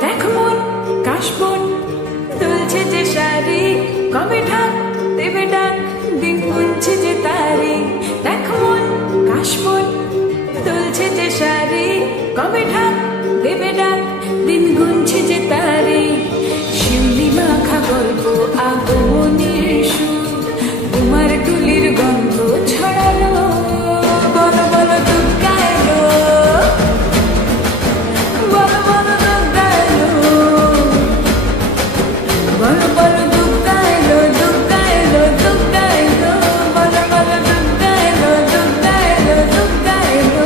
দেখ মন কাশবন দুলছে যে শাড়ি, কবে ঢাক দেবে ডাক, দিন গুনছে যে তারি। দেখ মন কাশবন দুলছে যে শাড়ি, কবে ঢাক দেবে ডাক, দিন গুনছে যে তারি। শিউলি মাখা গল্প আগমনের সুর, তোমার টুলির গন্ধ ছড়ালো। বলো বলো দুর্গা এলো, বলো বলো দুর্গা এলো, বলো বলো দুর্গা এলো, দুর্গা এলো, দুর্গা এলো, বলো বলো দুর্গা এলো, দুর্গা এলো, দুর্গা এলো।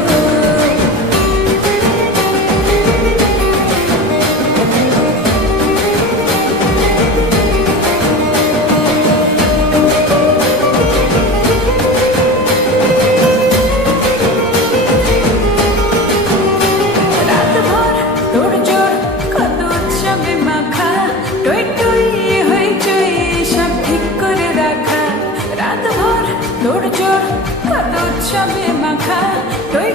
তোড়জোড় কত উৎসবে মাখা, টই